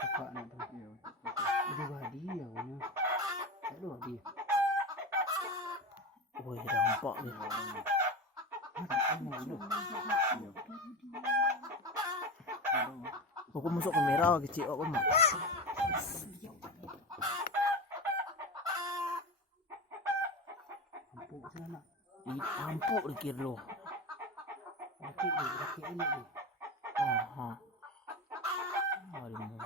Cakap nak tu. Dia hadiah punya. Tak ada hadiah. Woi, nampak dia. Aku masuk kamera kecil aku mah. Empuk sana. Empuk dikir lo. Rakit ini ni. Ha. Harimau.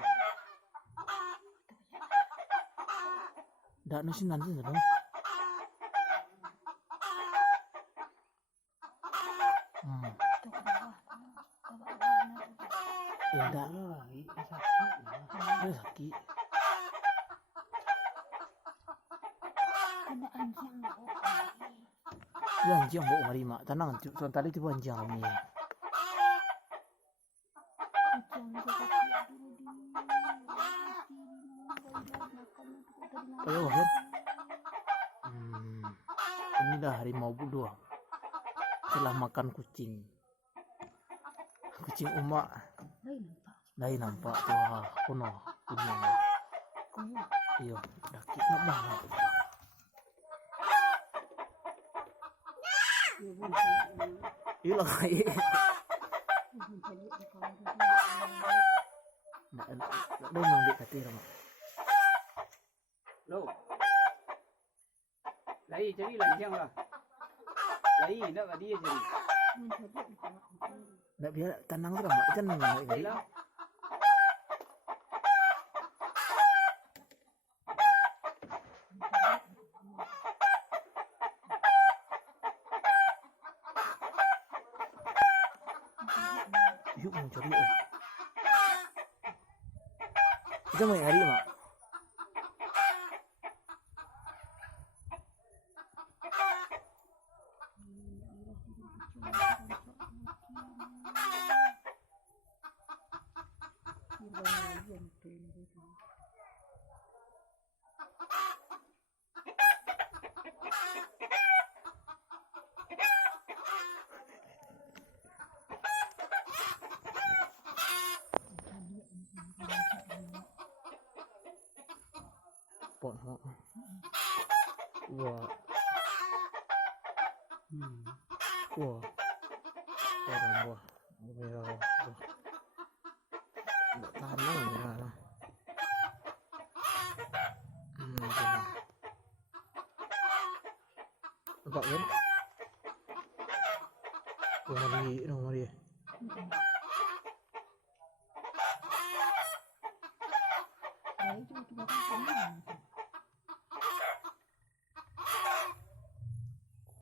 Dak nasi nanti tu. Enggak lah, sakit lah. Dia sakit. Ada anjing bawa. Dia anjing bawa mari mak. Tenang, tuan tadi tu anjing ni. Ayo kan. Inilah harimau berdua. Setelah makan kucing. Kucing umak. Lain nampak tu kuno kuning. Iyo, daki nak banget. Iyo lah kai. Nak dong dik kata mak. Lo. Lai cari lanjang lah. Lai nak kat dia cari. Nak biar tenang tu mak kan nak Lah. Yuk mau cari. Kita mau hari mak. Pot mak. Wah. Wah. Wah. Wah. Tak tahan lah. Nampak kan? Mari. Itu